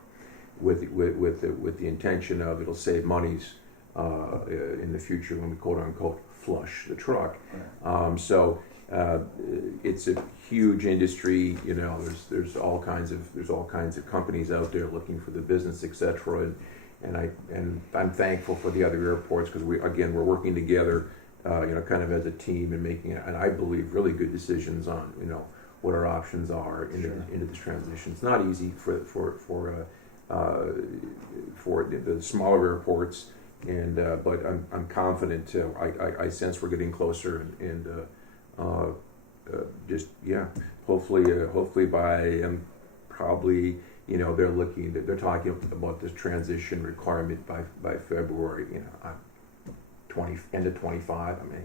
with the intention of it'll save monies in the future when we quote unquote flush the truck. It's a huge industry. There's all kinds of companies out there looking for the business, etc. And I'm thankful for the other airports because we're working together, kind of as a team and making, and I believe, really good decisions on what our options are into this transition. It's not easy for the smaller airports. But I'm confident. I sense we're getting closer, and hopefully by probably they're talking about this transition requirement by February. End of 25. I mean,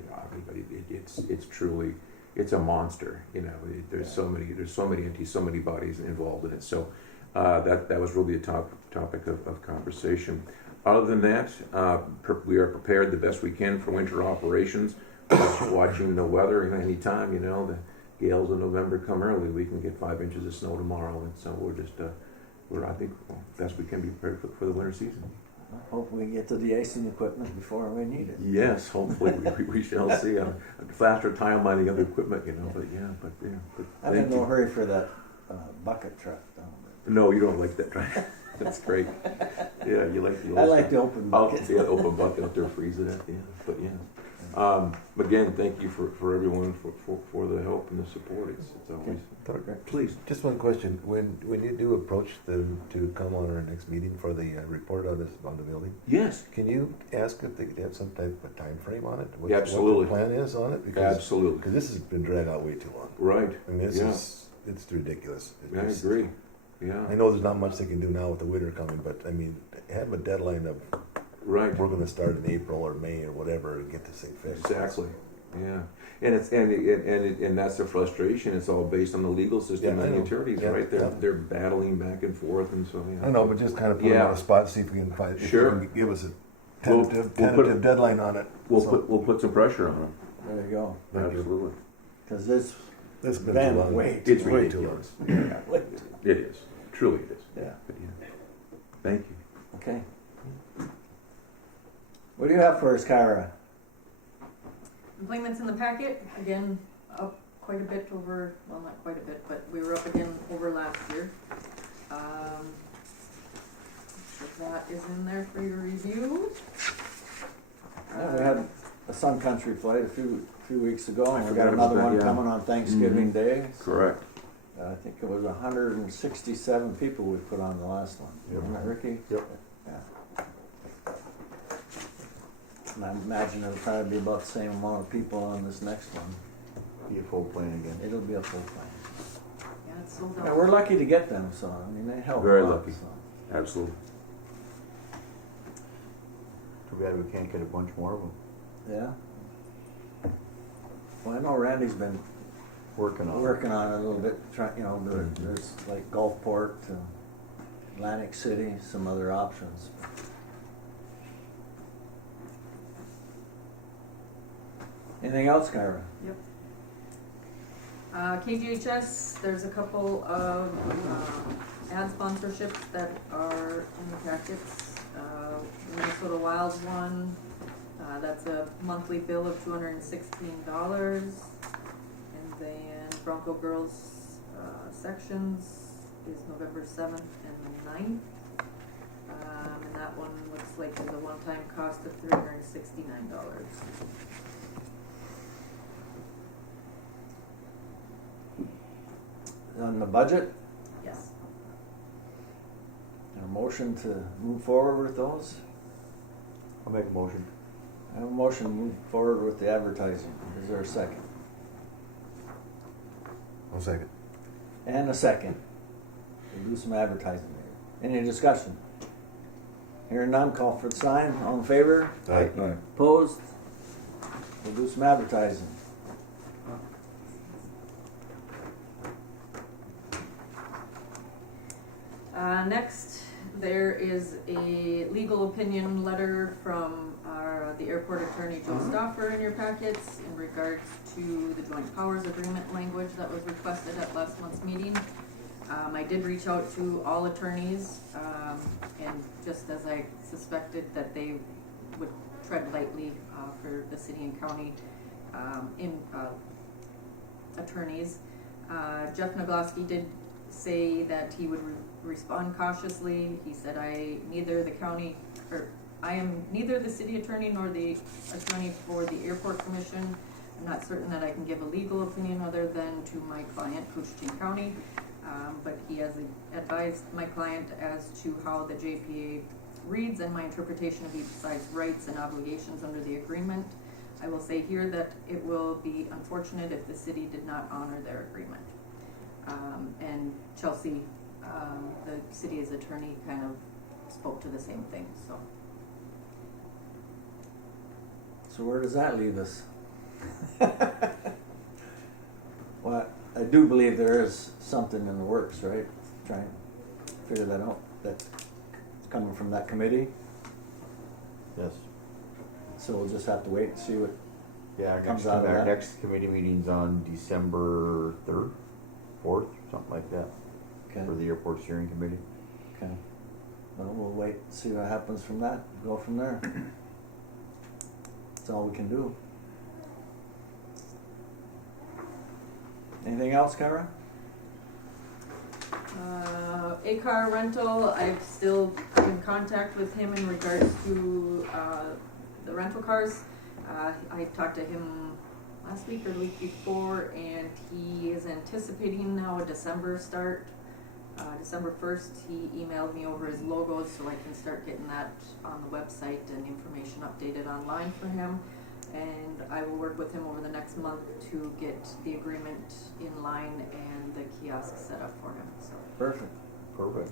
it's truly a monster. There's so many bodies involved in it. So that was really a topic of conversation. Other than that, we are prepared the best we can for winter operations. Watching the weather, anytime the gales in November come early, we can get 5 inches of snow tomorrow, and so I think best we can be prepared for the winter season. Hopefully we get to the icing equipment before we need it. Yes, hopefully we shall see a faster timeline of the other equipment, I'm in no hurry for that bucket truck though. No, you don't like that, right? That's great. Yeah, you like the old I like the open bucket. The open bucket out there, freeze it at the end. But again, thank you for everyone for the help and the support. It's always please. Just one question: when you do approach them to come on our next meeting for the report on the building, yes, can you ask if they have some type of time frame on it? Absolutely. What the plan is on it? Absolutely. Because this has been dragged out way too long. Right. I mean, it's ridiculous. I agree. Yeah. I know there's not much they can do now with the winter coming, but I mean, have a deadline of we're going to start in April or May or whatever and get this thing fixed. Exactly. Yeah. And that's the frustration. It's all based on the legal system and the attorneys, right? They're battling back and forth, and so I know, but just kind of put them on the spot, see if we can find. Sure. If you can give us a tentative deadline on it. We'll put some pressure on them. There you go. Absolutely. Because this has been too long. way It's way too long. Yeah. It is. Truly it is. Yeah. But, thank you. Okay. What do you have for us, Kyra? Employments in the packet, again, up quite a bit over, well, not quite a bit, but we were up again over last year. So that is in there for your review. We had a Sun Country flight a few weeks ago, and we got forgot another about that, one coming on Thanksgiving Day. Correct. I think it was 167 people we put on the last one. Isn't that Ricky? Yep. Yeah. And I imagine it'll probably be about the same amount of people on this next one. Be a full plane again. It'll be a full plane. Yeah, it's sold Yeah, out. we're lucky to get them, so I mean they help. Very a lot, lucky. So. Absolutely. Too bad we can't get a bunch more of them. Yeah. Well, I know Randy's been Working on it. working on it a little bit, there's like Gulfport, Atlantic City, some other options. Anything else, Kyra? Yep. KGHS, there's a couple of ad sponsorships that are in the packets. Minnesota Wild one, that's a monthly bill of $216. And then Bronco Girls sections is November 7th and the 9th. And that one looks like there's a one-time cost of $369. On the budget, Yes. a motion to move forward with those? I'll make a motion. I have a motion to move forward with the advertising. Is there a second? I'll second. And a second. We'll do some advertising there. Any discussion? Hearing none, call for the sign. All in favor? Aye. Opposed? We'll do some advertising. Next, there is a legal opinion letter from the airport attorney Joe Stoffer in your packets in regards to the joint powers agreement language that was requested at last month's meeting. I did reach out to all attorneys, and just as I suspected that they would tread lightly for the city and county attorneys. Jeff Nagloski did say that he would respond cautiously. He said, I am neither the city attorney nor the attorney for the airport commission. I'm not certain that I can give a legal opinion other than to my client, Koochiching County. But he has advised my client as to how the JPA reads and my interpretation of each side's rights and obligations under the agreement. I will say here that it will be unfortunate if the city did not honor their agreement. And Chelsea, the city's attorney, kind of spoke to the same thing, so. So where does that leave us? Well, I do believe there is something in the works, right? Trying to figure that out. That's coming from that committee. Yes. So we'll just have to wait and see what Yeah, comes out of our that. next committee meeting's on December 3rd, 4th, something like that, Okay. for the airport steering committee. Okay. Well, we'll wait and see what happens from that. Go from there. That's all we can do. Anything else, Kyra? A-car rental, I've still in contact with him in regards to the rental cars. I talked to him last week or the week before, and he is anticipating now a December start. December 1st, he emailed me over his logos so I can start getting that on the website and information updated online for him. And I will work with him over the next month to get the agreement in line and the kiosk set up for him. So. Perfect. Perfect.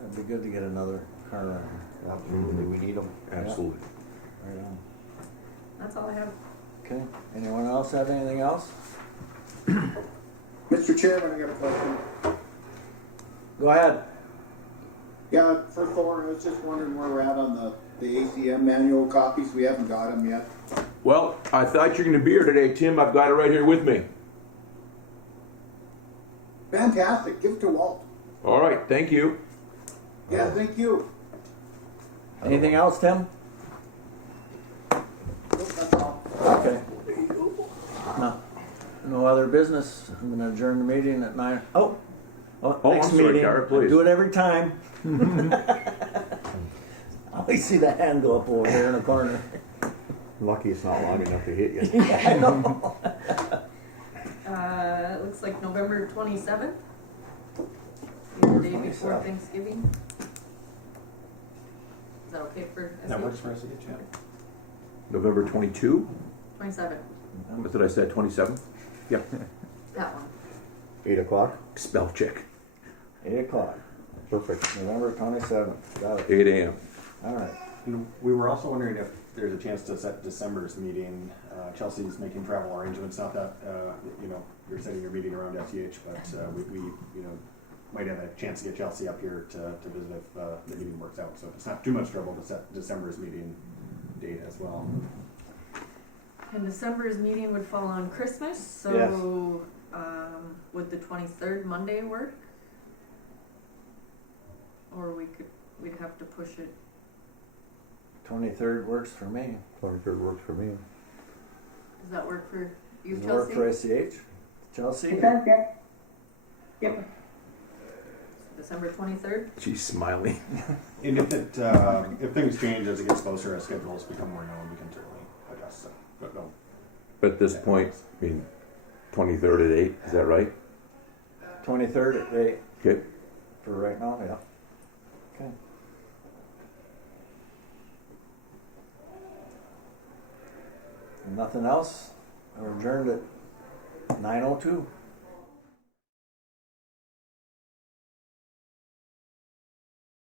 It'd be good to get another car running. Absolutely, we need them. Absolutely. Right on. That's all I have. Okay. Anyone else have anything else? Mr. Chairman, I got a question. Go ahead. Yeah, for Thor, I was just wondering where we're at on the ACM manual copies. We haven't got them yet. Well, I thought you were going to be here today, Tim. I've got it right here with me. Fantastic. Give it to Walt. All right, thank you. Yeah, thank you. Anything else, Tim? Nope, that's all. Okay. No other business. I'm gonna adjourn the meeting at 9. Oh, Next I'm sorry, meeting. Kyra, please. I do it every time. I always see the hand go up over there in the corner. Lucky it's not long enough to hit you. Yeah, I know. It looks like November 27th, the day before 27th. Thanksgiving. Is that okay for SU? That works for us, yeah. November 22? 27th, What did I say, 27? Yeah. that one. 8 o'clock? Spell check. 8 o'clock. Perfect. November 27th. Got it. 8 a.m. All right. And we were also wondering if there's a chance to set December's meeting. Chelsea's making travel arrangements. Not that you're setting your meeting around FCH, but we you know, might have a chance to get Chelsea up here to visit if the meeting works out. So if it's not too much trouble to set December's meeting date as well. And December's meeting would fall on Christmas, so Yes. Would the 23rd Monday work? Or we'd have to push it. 23rd works for me. 23rd works for me. Does that work for you, Does it Chelsea? work for ACH? Chelsea? It does, yep. Yep. December 23rd? She's smiling. And if things change as it gets closer, as schedules become more known, we can certainly adjust them. But no. But at this point, I mean, 23rd at 8, is that right? 23rd at 8 Good. for right now, yeah. Okay. Nothing else? We're adjourned at 9:02.